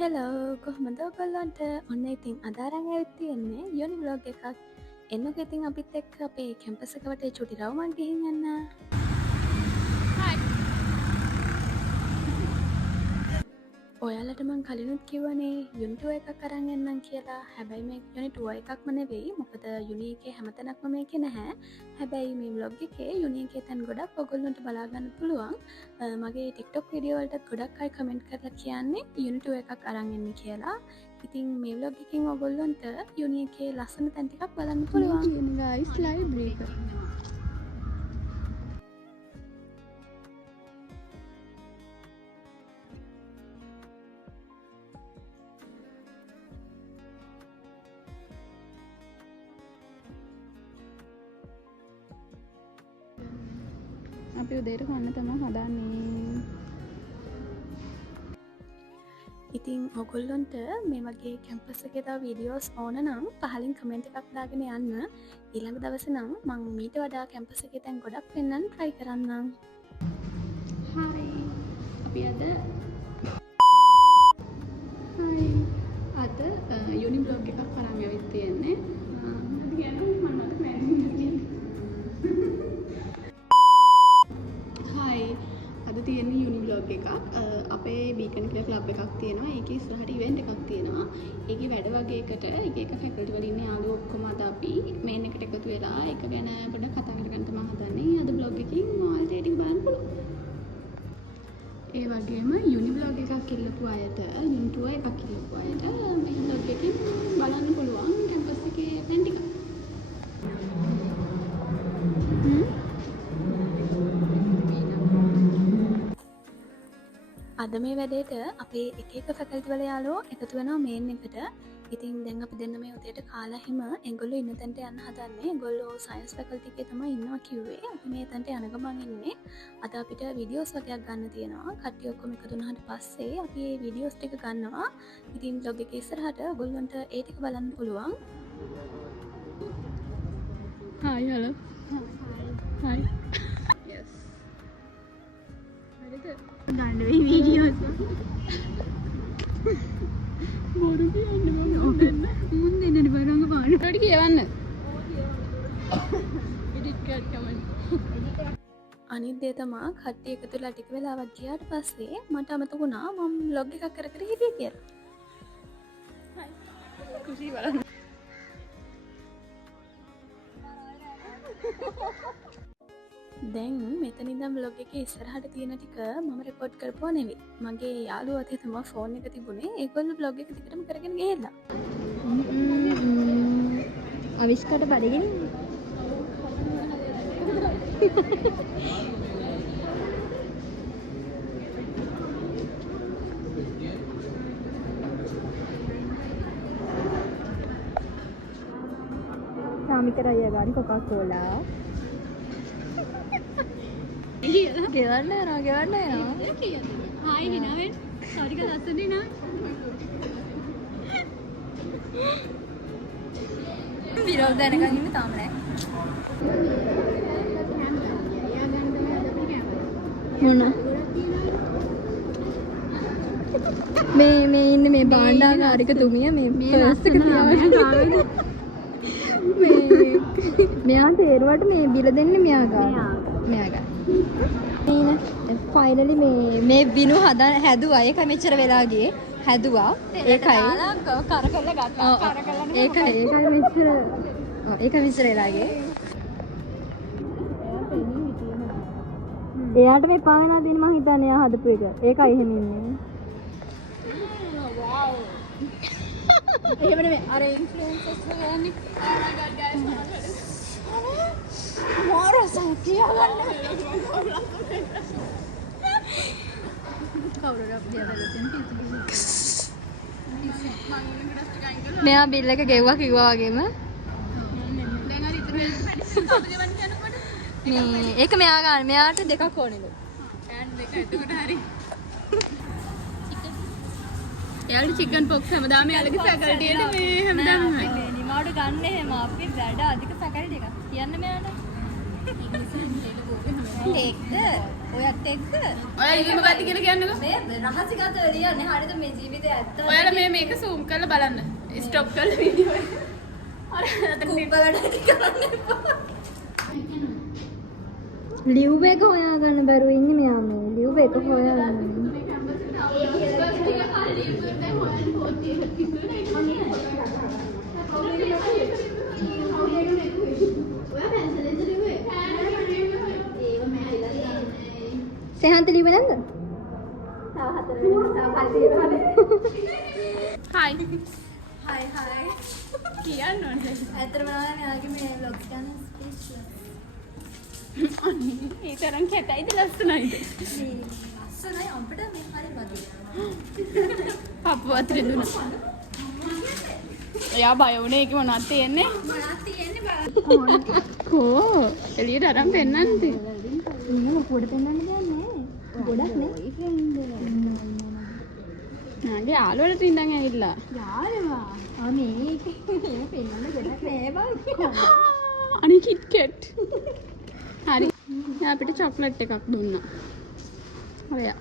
Hello කොහොමද ඔයගොල්ලන්ට ඔන්න ඉතින් අද අරන් ඇවිත් තියෙන්නේ යොනි බ්ලොග් එකක්. එන්නකෝ ඉතින් අපිත් එක්ක අපේ කැම්පස් එක වටේ චුටි රවුමක් ගිහින් යන්න. ඔයාලට මං කලිනුත් කිව්වනේ යුනි ටුවර් එකක් අරන් එන්නම් කියලා. හැබැයි මේ යුනි ටුවර් එකක්ම නෙවෙයි. මොකද යුනි එකේ හැමතැනක්ම මේකේ නැහැ. හැබැයි මේ බ්ලොග් එකේ යුනි එකේ තැන් ගොඩක් ඔයගොල්ලන්ට බලා ගන්න පුළුවන්. මගේ TikTok වීඩියෝ වලටත් ගොඩක් අය කමෙන්ට් කරලා කියන්නේ යුනි ටුවර් එකක් අරන් එන්න කියලා. ඉතින් මේ බ්ලොග් එකකින් ඔයගොල්ලන්ට යුනි එකේ ලස්සන තැන් ටිකක් බලන්න පුළුවන්. guys, library එක. අපි උදේට කන්න තමයි හදන්නේ. ඉතින් ඔගොල්ලොන්ට මේ වගේ කැම්පස් එකේ තව වීඩියෝස් ඕන නම් පහලින් කමෙන්ට් එකක් දාගෙන යන්න. ඊළඟ දවසේ නම් මම මීට වඩා කැම්පස් එකේ තැන් ගොඩක් පෙන්වන්න try කරන්නම්. හරි. අපි අද යුනි බ්ලොග් එකක් අරන් ආවිත් තියෙන්නේ. මොනවද කියන්නේ මම මට මෑනින් අද තියෙන්නේ යුනි බ්ලොග් එකක්. අපේ බීකන් කියලා ක්ලබ් එකක් තියෙනවා. ඒකේ ඉස්සරහට ඉවෙන්ට් එකක් තියෙනවා. ඒකේ වැඩ වගේකට එක ෆැකල්ටි වල ඉන්න යාළුවෝ ඔක්කොම අද අපි මේන් එකට එකතු වෙලා ඒක ගැන පොඩ්ඩක් කතා කරගන්න තමයි හදන්නේ. අද බ්ලොග් එකකින් ඔයාලට ඒක බලන්න පුළුවන්. ඒ වගේම යුනි බ්ලොග් එකක් ඉල්ලපු අයට, යුනි ටුවර් එකක් ඉල්ලපු අයට මේ බ්ලොග් එකකින් බලන්න පුළුවන් කැම්පස් එකේ ප්ලෑන් ටික. අද මේ වැඩේට අපේ එක ෆැකල්ටි වල යාළුවෝ එකතු වෙනවා මේන් එකට. ඉතින් දැන් අපි දෙන්න මේ උදේට කාලා හිම ඒගොල්ලෝ ඉන්න තැනට යන්න හදන්නේ. ඒගොල්ලෝ සයන්ස් ෆැකල්ටි එකේ තමයි ඉන්නවා කිව්වේ. අපි මේ තැනට යන ගමන් ඉන්නේ. අද අපිට වීඩියෝස් වගේක් ගන්න තියෙනවා. කට්ටිය ඔක්කොම එකතු වුණාට පස්සේ අපි මේ වීඩියෝස් ටික ගන්නවා. ඉතින් බ්ලොග් එකේ ඉස්සරහට ඔයගොල්ලන්ට ඒ ටික බලන්න පුළුවන්. Hi, hello. Hi. Yes. ගන්න වෙයි වීඩියෝස්. බොරු කියන්නේ මම මුන් දෙන්නනේ බරංග පාන. ඊට කියවන්න. එඩිට් කරලා කමෙන්ට්. අනිත් දේ තමයි කට්ටිය එකතු වෙලා ටික වෙලාවක් ගියාට පස්සේ මට අමතක වුණා මම බ්ලොග් එකක් කර හිටියේ කියලා. හයි. කුෂි බලන්න. දැන් මෙතන ඉඳන් බ්ලොග් එකේ ඉස්සරහට තියෙන ටික මම රෙකෝඩ් කරපුවා නෙවෙයි. මගේ යාළුවා අතේ තමයි ෆෝන් එක තිබුණේ. ඒගොල්ලෝ බ්ලොග් එක දිගටම කරගෙන ගිහිල්ලා. අවිස්කට බඩගෙන සාමික රයියා ගාන කොකාකෝලා ගෙවන්න යනවා හායි හිනාවෙන් සාරික ලස්සනේ නා විරෝධ දැනගන්න ඉන්නේ තාම නෑ මොන මේ ඉන්නේ මේ භාණ්ඩාගාරික තුමිය මේ පර්ස් එක තියාගෙන මෙයා තේරුවට මේ බිල දෙන්නේ මෙයා ගන්න ෆයිනලි මේ විනු හැදුවා. ඒක මෙච්චර වෙලා ගියේ හැදුවා. ඒකයි කරකල්ල ගත්තා. ඒකයි මෙච්චර වෙලා ගියේ. එයාට මේ පාවෙනා දෙන්න මං හිතන්නේ එයා හදපු එක. ඒකයි එහෙම ඉන්නේ. වව්. එහෙම නෙමෙයි. අර ඉන්ෆ්ලුවෙන්සර්ස් කියන්නේ. Oh my god guys. මොරසන් තියාගන්න. මෙයා බිල් එක ගෙව්වා කිව්වා වගේම ඒක මෙයා ගන්න. මෙයාට දෙකක් ඕනෙලු. එයාට චිකන් පොක්ස් හැමදාම එයාලගේ ෆැකල්ටියට මේ හැමදාම නිමාඩු ගන්න එහෙම අපි වැඩ අධික ෆැකල්ටි එකක් කියන්න මෙයාට. ඉංග්‍රීසි ටේක්ද? ඔයත් එක්ද? ඔයා ඉතින් මොකක්ද කියලා කියන්නකෝ. මේ රහසිගත වෙලියන්නේ හරියද මේ ජීවිතේ ඇත්ත? ඔයාලා මේක zoom කරලා බලන්න. ස්ටොප් කරලා වීඩියෝ එක. අර අතන වැඩ කරන්න එපා. ලිව් එක හොයාගන්න බැරුව ඉන්නේ මෙයා මේ. ලිව් එක හොයාගන්න. සෙහන්ත ලිව්වේ නැද්ද? හායි. හයි හයි. කියන්න ඕනේ. ඇත්තටම නම් මෙයාගේ මේ vlogs ගන්න ස්පීච්ලස්. ඒ තරම් කැතයිද ලස්සනයිද? ලස්සනයි අපිට මේ හරි වගේ. පප්පු අතේ දුන්නා. එයා බය වුණේ ඒක මොනවද තියෙන්නේ? මොනවද තියෙන්නේ බලන්න. කෝ එළියට අරන් පෙන්නන්නද? ඉන්න මොකද පෙන්වන්න දෙයක් නැහැ. ගොඩක් නේ. නාගේ යාළුවලට ඉඳන් ඇවිල්ලා. යාළුවා. මේක පෙන්වන්න ගොඩක් නෑ බං. අනේ කිට්කට්. හරි. එයා අපිට චොක්ලට් එකක් දුන්නා. ඔයා.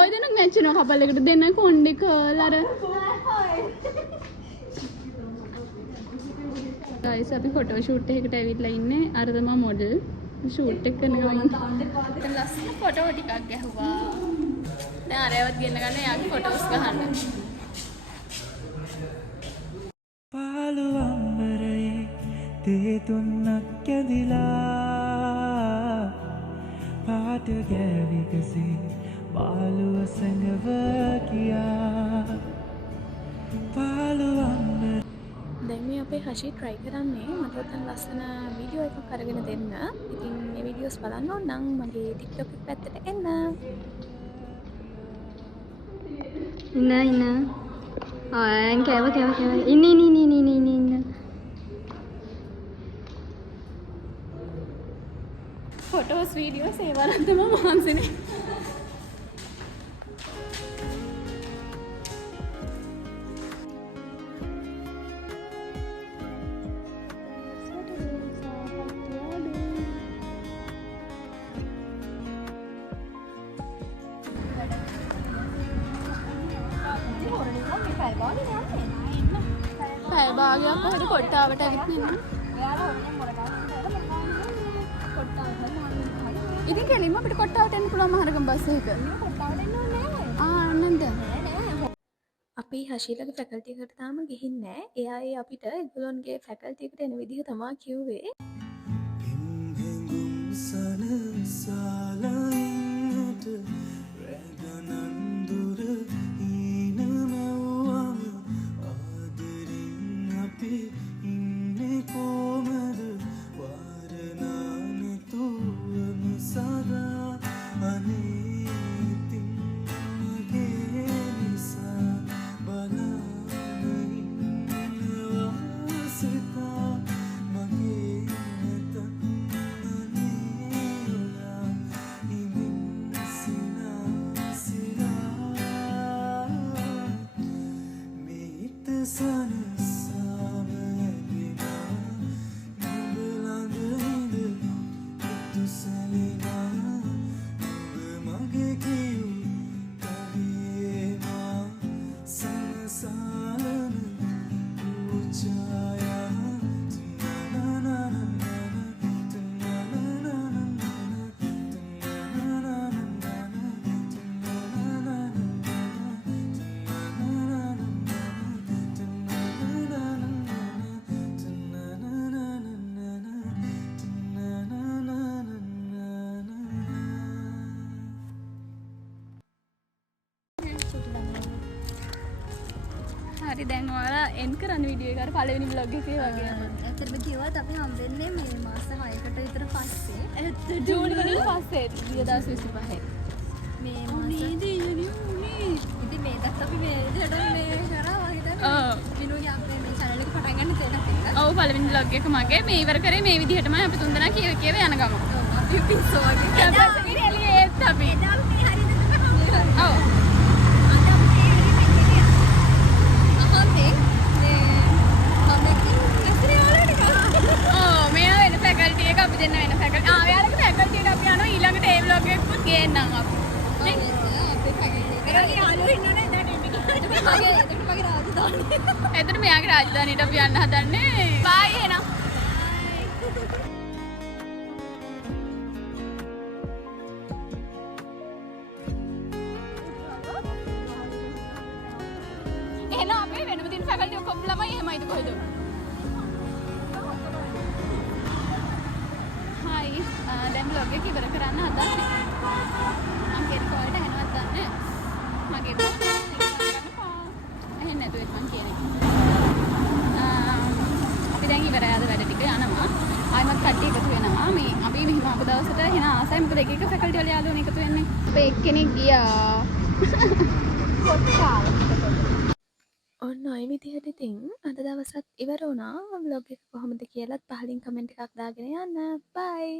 ඔය දෙනුක් මැච් වෙනවා කපල් එකට දෙන්න කොණ්ඩේ කර්ල් අර. ගයිස් අපි ෆොටෝ ෂූට් එකකට ඇවිල්ලා ඉන්නේ. අර තමයි මොඩල්. ෂූට් එක කරන ගමන් ලස්සන ෆොටෝ ටිකක් ගැහුවා. දැන් අරයවත් ගෙන්න ගන්න යාගේ ෆොටෝස් ගහන්න. පාළුවම්බරයේ තේ තුන්නක් ඇදිලා පාට ගෑවිකසේ පාළුව සැඟව කියා පාළුවම්බර දැන් මේ අපේ හෂි try කරන්නේ මට ඔතන ලස්සන වීඩියෝ එකක් අරගෙන දෙන්න. ඉතින් මේ වීඩියෝස් බලන්න ඕන නම් මගේ TikTok එක පැත්තට එන්න. ඉන්න. කෑව. ඉන්න. ෆොටෝස් වීඩියෝස් ඒ වරන් තමයි මහන්සිනේ. පැය භාගයක් කොහෙද කොට්ටාවට ඇවිත් ඉන්නේ. ඉතින් කෙලින්ම අපිට කොට්ටාවට එන්න පුළුවන් මහරගම බස් එක. නේද? අපි හෂීලගේ ෆැකල්ටි එකට තාම ගිහින් නැහැ. එයා ඒ අපිට ඒගොල්ලොන්ගේ ෆැකල්ටි එකට එන විදිහ තමයි කිව්වේ. සනසාලයින්ට රැගනන්දුර හීනමව්වම ආදරින් අපි ඉන්නේ කොමද වාරනානතුවම සදා අනේතින් මගේ නිසා බලානඉන්නවා සිතා මගේ නැත හරි දැන් ඔයාලා එන් කරන්න වීඩියෝ එක අර පළවෙනි vlog එකේ වගේම. ඇත්තටම කිව්වත් අපි හම්බෙන්නේ මේ මාස 6කට විතර පස්සේ. ජූනි වලින් පස්සේ 2025. මේ මාස ඉතින් මේකත් අපි මේ විදිහට මේ කරා වගේ විනුගේ අපේ මේ channel එක පටන් ගන්න තැනක් එක. ඔව් පළවෙනි vlog එක මගේ මේ ඉවර කරේ මේ විදිහටමයි අපි තුන්දෙනා කියව යන ගම. අපි පිස්සෝ වගේ. කැපසිටි එළියේ ඒත් අපි. එදා අපි හරියට හම්බෙන්නේ. ඔව්. හදන්නේ. බයි එහෙනම්. එහෙනම් අපේ වෙනම දින ෆැකල්ටි ඔක්කොම ළමයි එහෙමයිද කොහෙද? හයි දැන් බ්ලොග් එක ඉවර කරන්න හදන්නේ. මගේ රිකෝඩ් එක එනවද දන්නේ? මගේ එහෙන් නැතුව මං කියන්නේ. අපි දැන් ඉවරයි අද වැඩ ටික යනවා. ආයෙමත් කට්ටිය එකතු වෙනවා. මේ අපි මෙහිම ආපු දවසට එහෙන ආසයි මොකද එක එක ෆැකල්ටි වල යාළුවනේ එකතු වෙන්නේ. අපේ එක්කෙනෙක් ගියා. කොට්ටාල. ඔන්න ඔය විදිහට ඉතින් අද දවසත් ඉවර වුණා. ව්ලොග් එක කොහොමද කියලාත් පහලින් කමෙන්ට් එකක් දාගෙන යන්න. බයි.